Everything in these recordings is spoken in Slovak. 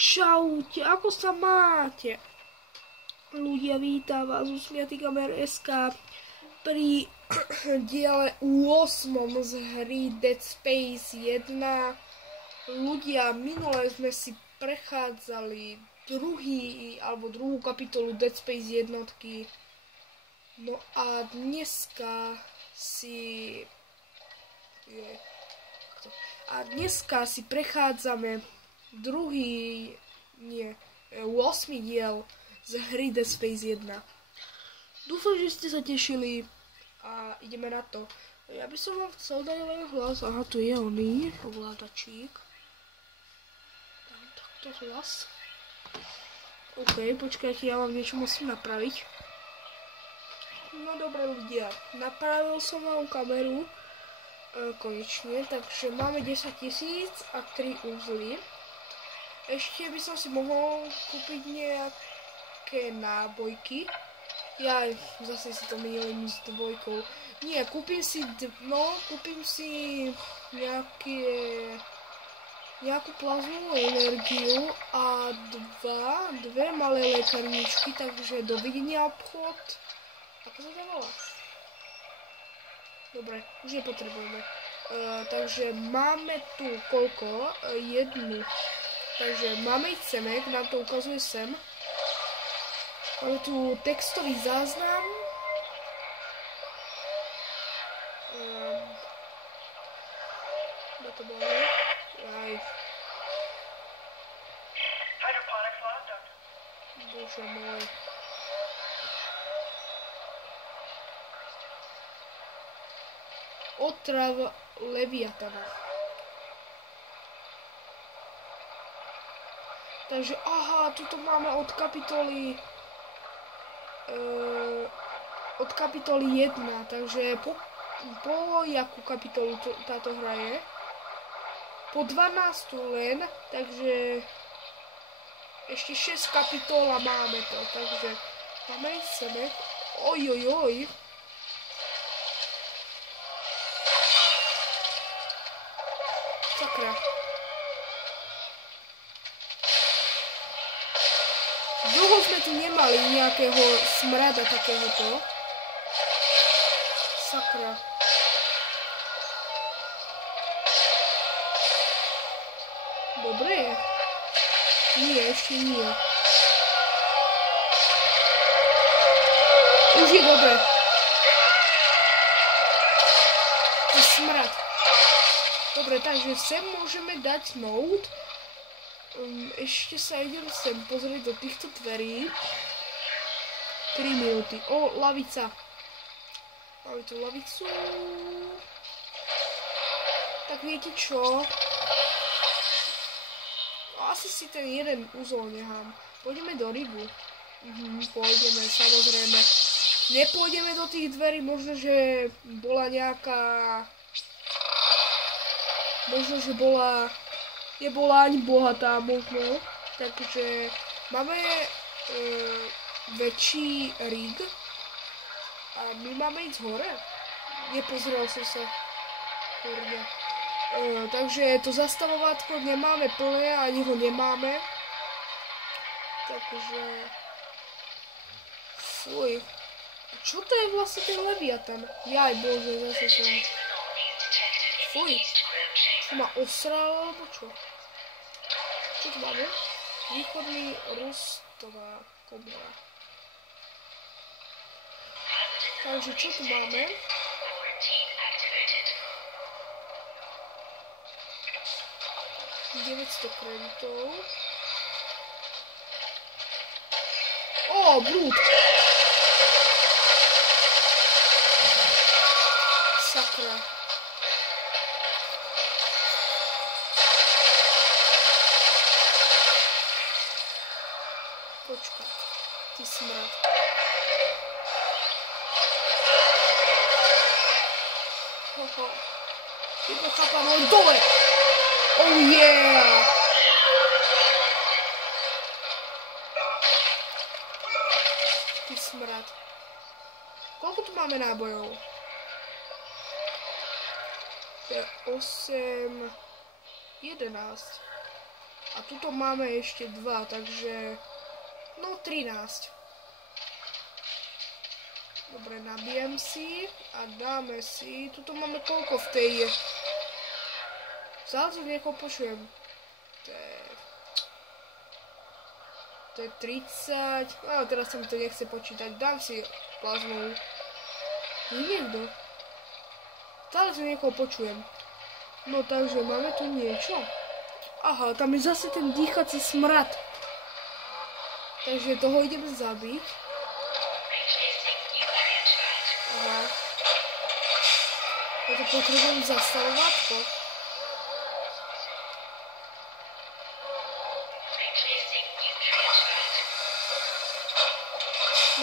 Čaute, ako sa máte? Ľudia, vítam vás Usmiatý Gamer.sk pri diele 8 z hry Dead Space 1. Ľudia, minule sme si prechádzali druhú kapitolu Dead Space jednotky. No a dneska si prechádzame 8. diel z hry Dead Space 1. Dúfam, že ste sa tešili a ideme na to. Ja by som vám chcel dať len hlas. Aha, tu je oný ovládačík. Dám takto hlas. OK, počkajte, ja vám niečo musím napraviť. No dobre ľudia, napravil som vám kameru konečne, takže máme 10 000 a 3 uzly. Ešte by som si mohol kúpiť nejaké nábojky. Ja zase si to mýlim s dvojkou. Nie, kúpim si nejakú plazmovú energiu a dve malé lekárničky, takže dovidenia obchod. Ako sa to volá? Dobre, už nepotrebujeme. Takže máme tu koľko? Jednu. Takže máme semek, nám to ukazuje sem. Máme tu textový záznam. Kde to bolo? Aj. Bože môj. Otrav Leviatana. Takže, aha, tuto máme od kapitoly 1, takže po jakú kapitolu táto hra je? Po 12 len, takže ešte 6 kapitol a máme to, takže máme semek. Ojojoj. Sakra. Dlho sme tu nemali nejakého smrada takéhoto. Sakra. Dobre. Nie, ešte nie. Už je dobre. To je smrad. Dobre, takže sem môžeme dať note. Ešte sa idem sem pozrieť do týchto dverí. 3 minúty. O, lavica. Máme tu lavicu. Tak viete čo? Asi si ten jeden úzol nechám. Pôjdeme do rybu. Pôjdeme, samozrejme. Nepôjdeme do tých dverí, možno, že bola nejaká... Možno, že nebola ani bohatá možno, takže máme väčší rig a my máme ísť hore. Nepozrel som sa. Kurňa. Takže to zastavovátko nemáme plné, ani ho nemáme. Takže... Fuj. Čo to je vlastne ten Leviatan? Jaj bože, zase som... Fuj. Čo ma osral, alebo čo? Čo tu máme? Východný rustová komora. Takže čo tu máme? $900 kreditov. Ó, brúd! Sakra. Počkaj, ty smrad. Hoho. Je to chápané dole. Oh yeah. Ty smrad. Koľko tu máme nábojov? To je 8, 11. A tuto máme ešte 2, takže no 13. Dobre, nabijem si a dáme si, tuto máme koľko v tej, zase niekoho počujem, to je 30, no teraz sa mi to nechce počítať, dám si plazmovú, niekto, stále tu niekoho počujem, no takže máme tu niečo, aha, tam je zase ten dýchací smrad, takže toho ideme zabiť. Aha. Ja to potrebujem zastavovátko.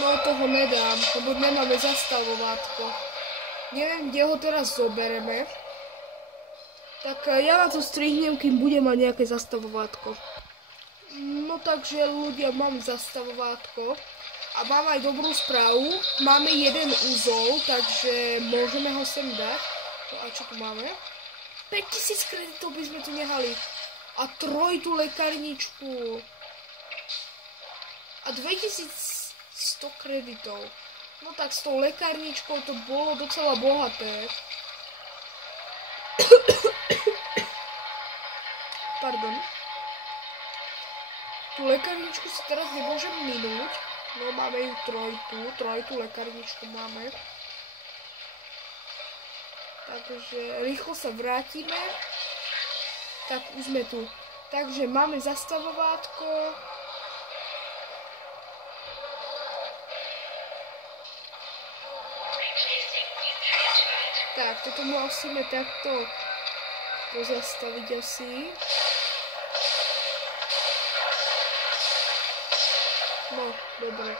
No toho nedám, lebo nemáme zastavovátko. Neviem, kde ho teraz zobereme. Tak ja na to strihnem, kým bude mať nejaké zastavovátko. No takže ľudia, mám zastavovátko. A mám aj dobrú správu, máme jeden úzol, takže môžeme ho sem dať. A čo tu máme? 5000 kreditov by sme tu nehali. A trojitú lekárničku. A 2100 kreditov. No tak s tou lekárničkou to bolo docela bohaté. Pardon. Tú lekárničku si teraz nemôžem minúť. No máme ju trojitú lekárničku máme. Takže rýchlo sa vrátime. Tak už sme tu. Takže máme zastavovátko. Tak, toto musíme takto pozastaviť asi. No, dobre.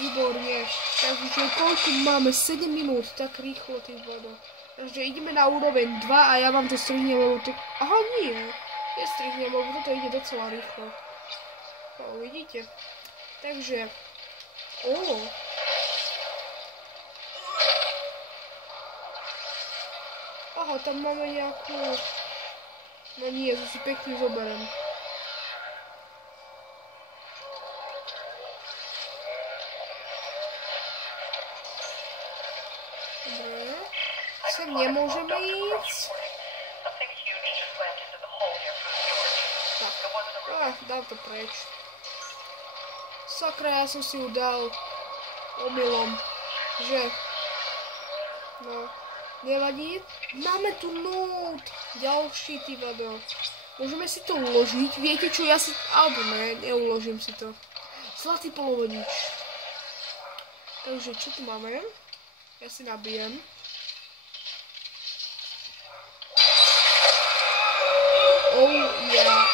Výborne. Takže koľko máme? 7 minút. Tak rýchlo, tým vodom. Takže ideme na úroveň 2 a ja vám to strihnem, lebo to... Aha, nie. Nestrihnem, lebo toto ide docela rýchlo. No, vidíte. Takže... Aha, tam máme nejakú... No nie, to si pekne zoberiem. Dobre. Sem nemôžeme ísť. Tak. Dám to preč. Sakra, ja som si ju dal omylom. Že? No. Nevadí. Máme tu nót. Ďalší, ty vado. Môžeme si to uložiť. Viete čo, ja si... Alebo ne, neuložím si to. Zlatý polovodič. Takže, čo tu máme? Ja si nabijem. Oh, yeah.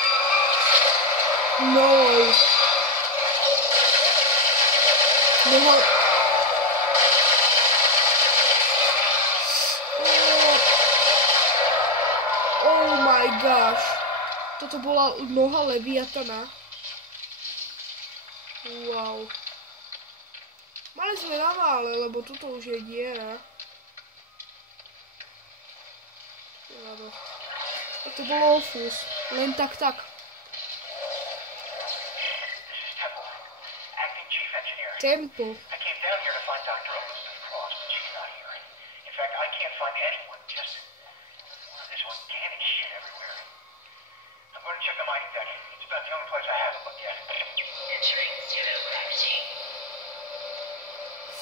No. Oh my gosh. Toto bola noha Leviatana. Wow. Mali sme na vále, lebo toto už je diera. To bolo ofus. Len tak. Temple.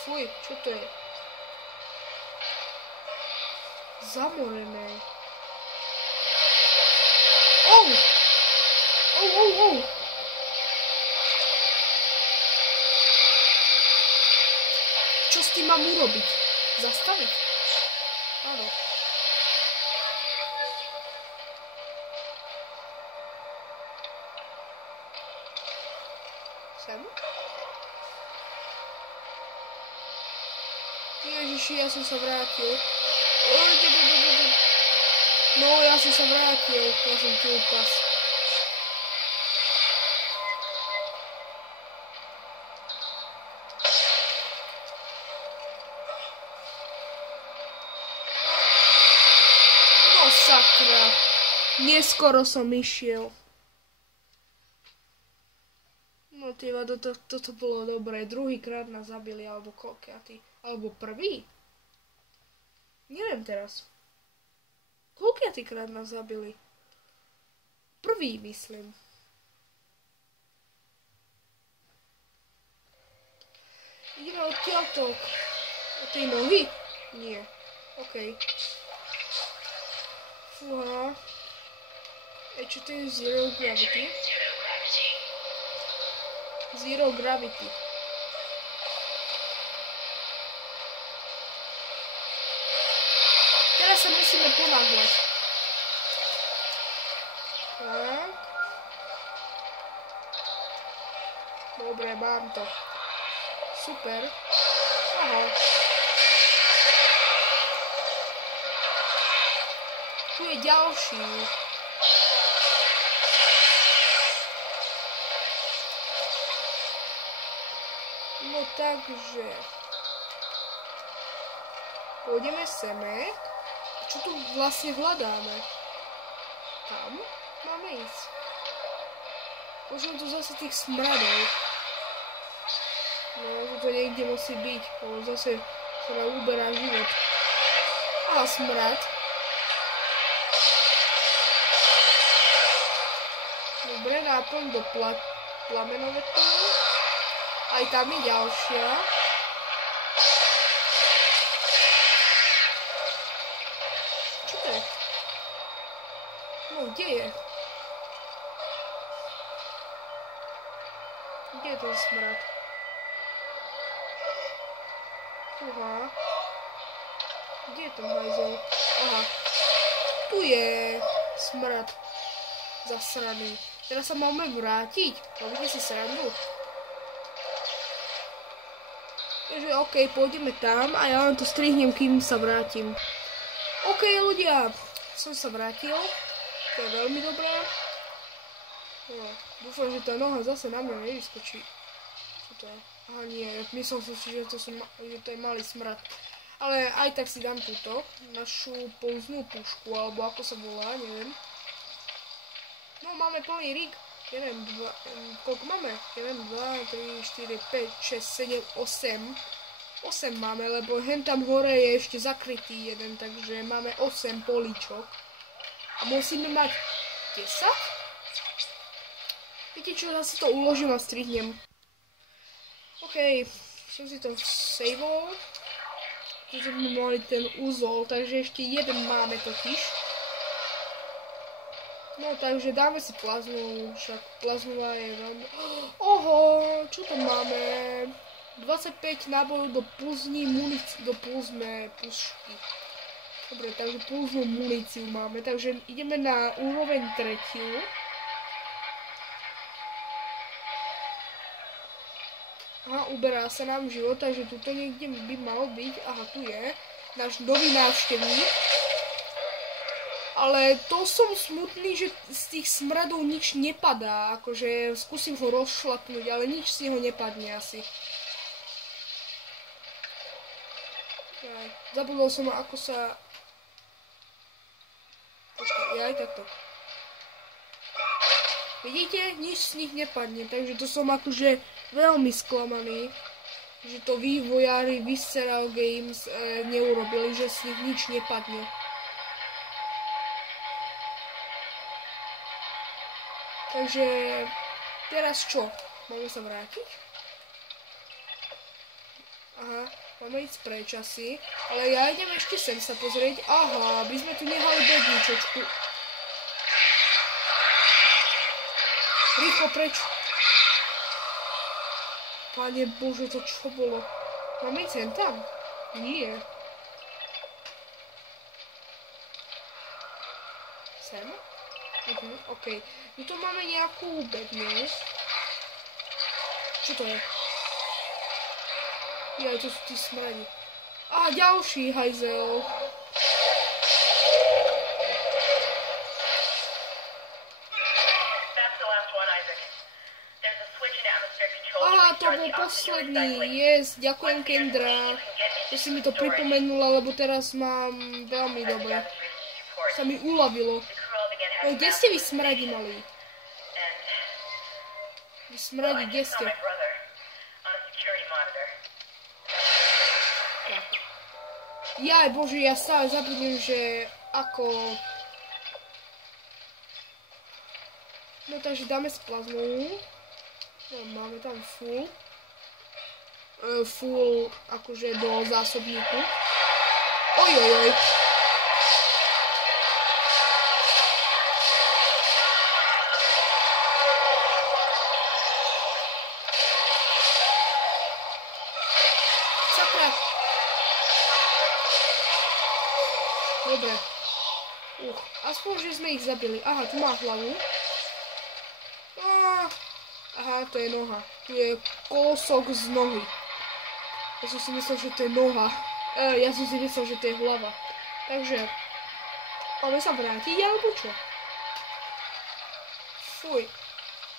Fuj, čo to je? Zamorené. Oh! Čo s tým mám urobiť? Zastaviť? Áno. Sem? Ježiši, ja som sa vrátil. No, ja som sa vrátil. Ja som tu upas. No sakra. Neskoro som išiel. No tyva, toto bolo dobré. Druhýkrát nás zabili, alebo koľkátý? Alebo prvý? Neviem teraz. Koľkátýkrát nás zabili? Prvý, myslím. Ideme odtiaľto. Od tej nohy? Nie. OK. Fúha. Čo to je Zero Gravity? Zero Gravity. Teraz sa musíme ponáhľať. Tak. Dobre, mám to. Super. Aha. Tu je ďalší. No takže... Pôjdeme semek. Čo tu vlastne hľadáme? Tam máme ísť. Možno tu zase tých smradov. No, to niekde musí byť, lebo zase sa nám uberá život. Aha, smrad. Dobre, náplň do plamenovety. Aj tam je ďalšia. Čo to je? No, kde je? Kde je ten smrad? Uha. Kde je ten hajzel? Aha. Tu je smrad. Zasraný. Teraz sa máme vrátiť. Robíte si srandu? Takže OK, pôjdeme tam a ja len to strihnem, kým sa vrátim. OK, ľudia. Som sa vrátil. To je veľmi dobré. No, dúfam, že tá noha zase na mňa nevyskočí. Čo to je? Aha, nie. Myslel som si, že to je malý smrad. Ale aj tak si dám túto. Našu pouznú pušku, alebo ako sa volá, neviem. No, máme plný rig. Neviem, koľko máme? Neviem, 2, 3, 4, 5, 6, 7, 8. 8 máme, lebo hen tam hore je ešte zakrytý jeden, takže máme 8 políčok. A musíme mať 10? Viete čo, zase to uložím a strihnem. OK, som si to saveol. Tu sme mali ten úzol, takže ešte jeden máme totiž. No takže dáme si plazmu, však plazmová je veľmi... Oho, čo tam máme? 25 nábojov do pulzní munície, do pulzné pušky. Dobre, takže pulznú muníciu máme, takže ideme na úroveň 3. Aha, uberá sa nám život, takže tuto niekde by mal byť. Aha, tu je náš nový návštevník. Ale to som smutný, že z tých smradov nič nepadá. Akože skúsim ho rozšlapnúť, ale nič z neho nepadne asi. Zabudol som, ako sa... Počkaj, aj takto. Vidíte? Nič z nich nepadne, takže to som akože veľmi sklamaný. Že to vývojári Visceral Games neurobili, že z nich nič nepadne. Takže teraz čo? Máme sa vrátiť? Aha, máme ísť preč asi. Ale ja idem ešte sem sa pozrieť. Aha, by sme tu nehali bedničočku. Rýchlo preč. Pane Bože, to čo bolo? Máme ísť sem tam? Nie. Sem? OK. No to máme nejakú bedňu. Čo to je? Ja, to sú tí smradi. Á, ďalší hajzel. Aha, to bol posledný. Yes, ďakujem Kendra, že si mi to pripomenula, lebo teraz mám veľmi dobre. Sa mi uľavilo. No, kde ste vy smradi mali? Vy smradí, kde ste? Tak. Jaj, bože, ja stále zabudnem, že ako... No takže dáme z plazmu. No, máme tam full. Full akože do zásobníku. Ojojoj. Sakra. Dobre. Aspoň, že sme ich zabili. Aha, tu má hlavu. Aha, to je noha. Tu je kolosok z nohy. Ja som si myslel, že to je noha. Ja som si myslel, že to je hlava. Takže, máme sa vrátiť, alebo čo? Fuj.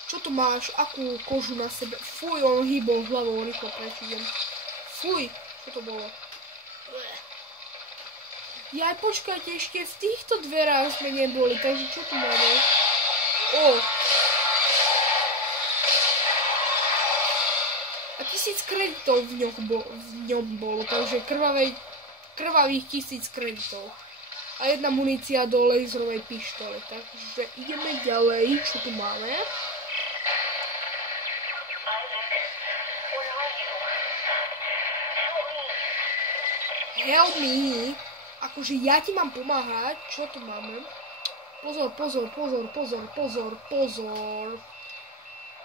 Čo tu máš? Akú kožu na sebe? Fuj, on hýbol hlavou, rýchlo preč idem. Fuj, čo to bolo? Jaj, počkajte, ešte v týchto dverách sme neboli, takže čo tu máme? A 1000 kreditov v ňom bolo, takže krvavých 1000 kreditov. A jedna munícia do laserovej pištole, takže ideme ďalej, čo tu máme. Help me. Akože ja ti mám pomáhať, čo tu máme? Pozor, pozor, pozor, pozor, pozor, pozor.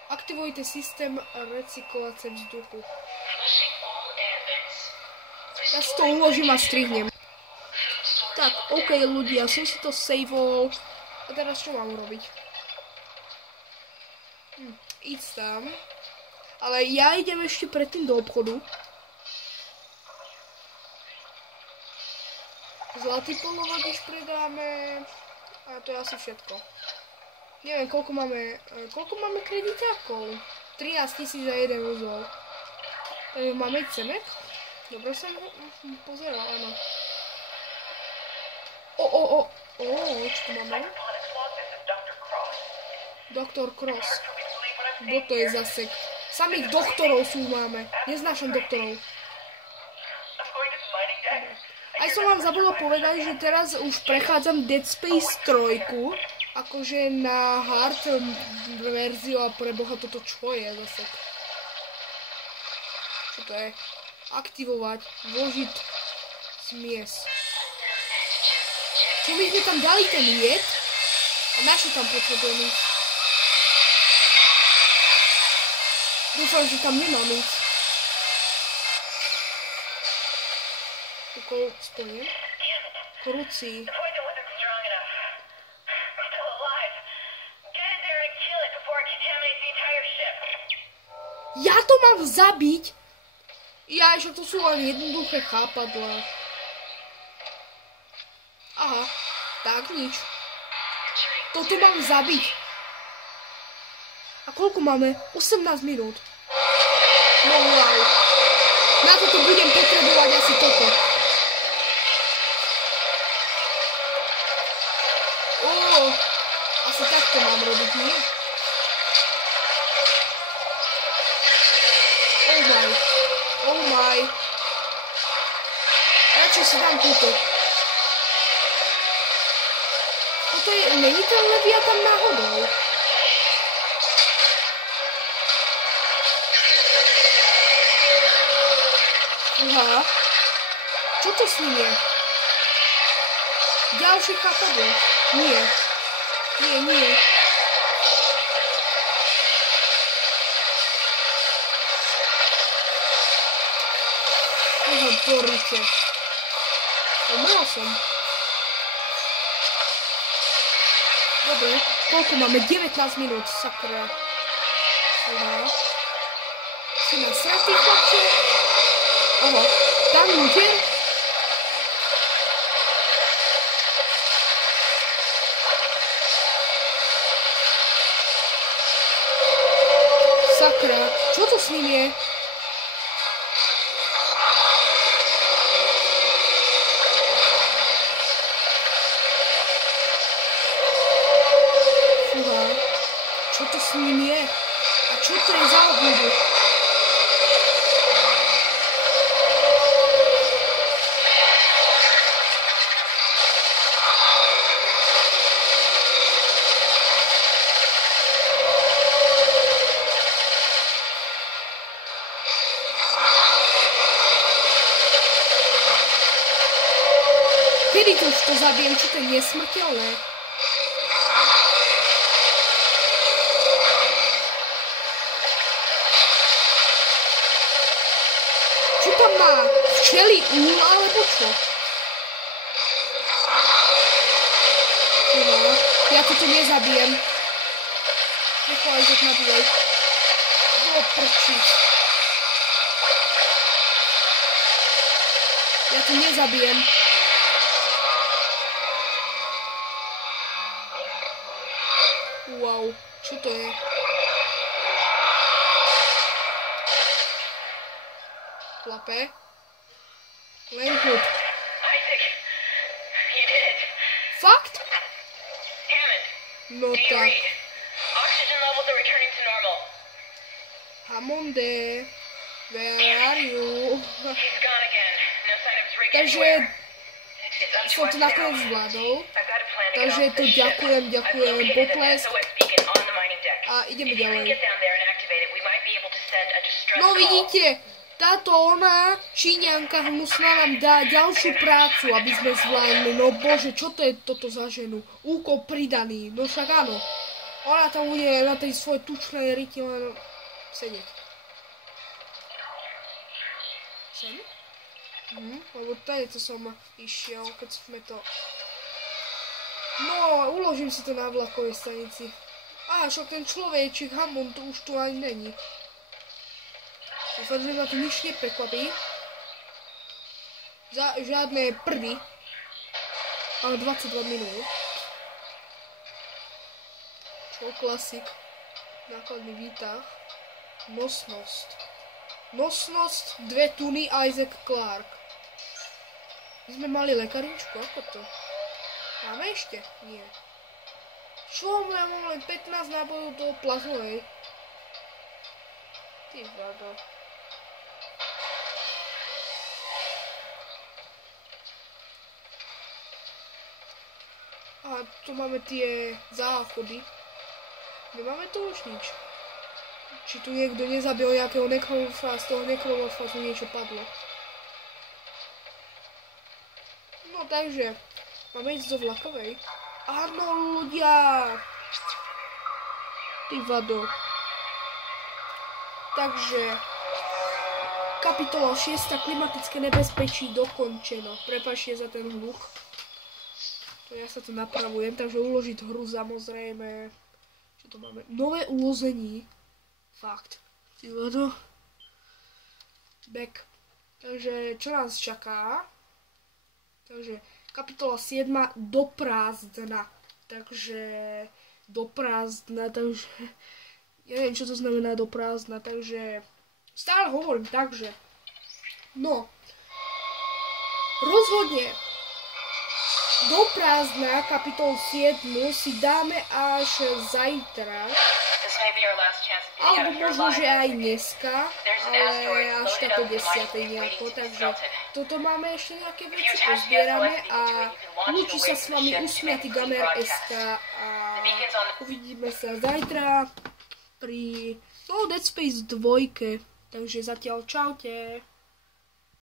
Aktivujte systém recyklácie vzduchu. Ja si to uložím a strihnem. Tak, OK ľudia, som si to saveol. A teraz čo mám robiť? Ísť tam. Ale ja idem ešte predtým do obchodu. Zlatý polovodič predáme. A to je asi všetko. Neviem, koľko máme kreditákov? 13 000 za jeden úzol. Máme cemek? Dobre som pozeral, áno. Čo tu máme? Doktor Cross. Kto to je zase? Samých doktorov sú máme. Neznášam doktorov. Aj som vám zabudla povedať, že teraz už prechádzam Dead Space 3. Akože na hard verziu a pre boha toto čo je zase? Čo to je? Aktivovať, vložiť smies. Čo my sme tam dali ten jed? A na čo tam potrebujem ísť? Dúfam, že tam nemám ísť. Úkol splním. Krucí. Ja to mám zabiť? Ja, však to sú len jednoduché chápadlá. Aha, tak nič. Toto mám zabiť. A koľko máme? 18 minút. No wow. Na toto budem potrebovať asi toto. Asi takto mám robiť, nie? Oh my. Radšej si dám túto. Toto je, není ten Leviathan náhodou. Aha. Čo to s ním je? Ďalší chápadlo. Nie. Porúče. Umrel som. Dobre, koľko máme? 19 minút, sakra. Si nasratý, chlapče? Aha, tam ľudia? Sakra, čo to s ním je? Čo to s ním je? A čo to je za obľudu? Kedy to už to zabijem? Čo to je nesmrteľné? Čo tam má? Včeli úl alebo čo? No, ja to nezabijem. Nechaj, že nabíjaj. Do prčí. Ja to nezabijem. Wow, čo to je? Chlape? Len kľud. Isaac, you did it. Fakt? Hammond, No do you tak. read? Oxygen levels are returning to normal. Hammonde, where are you? He's gone again. No sign of his rig Takže anywhere. It's up to som us to now. nakoniec zvládol. I've got a plan to get Takže off to this ship. ďakujem, I've located an potlesk. SOS beacon on the mining deck. A ideme If you can ďalej. get down there and activate it, we might be able to send a distress No call. vidíte, táto ona, Číňanka, musela nám dať ďalšiu prácu, aby sme zvládli. No bože, čo to je toto za ženu? Úkol pridaný, no však áno. Ona tam bude na tej svojej tučnej riti len sedieť. Sem? Lebo tady to som išiel, keď sme to... No, uložím si to na vlakovej stanici. Á, však ten človečik Hammond to už tu ani není. Dúfam, že ma tu nič neprekvapí. Žiadne prdy. Ale 22 minút. Čo? Klasik. Nákladný výtah. Nosnosť. Nosnosť 2 tuny Isaac Clarke. My sme mali lekaričku, ako to? Máme ešte? Nie. Čo? Ja mám len 15 nábojov do plazmovej. Ty vado. A tu máme tie záchody. Nemáme tu už nič. Či tu niekto nezabil nejakého nekromorfa a z toho nekromorfa tu niečo padlo. No takže, máme ísť do vlakovej. Áno ľudia! Ty vado. Takže, kapitola 6. Klimatické nebezpečí dokončeno. Prepáčte za ten hluch. To ja sa tu napravujem, takže uložiť hru samozrejme. Čo to máme? Nové ulození. Fakt. Ty vado. Back. Takže, čo nás čaká? Takže, kapitola 7. Do prázdna. Takže, do prázdna, takže... Ja neviem, čo to znamená do prázdna, takže... Stále hovorím, takže... No. Rozhodne. Do prázdna, kapitolu 7, si dáme až zajtra. Alebo možno, že aj dneska, ale až tako 10. nejako, takže toto máme ešte nejaké veci, pozbierame a lúči sa s vami usmiatý Gamer.sk a uvidíme sa zajtra pri Dead Space 2, takže zatiaľ čaute.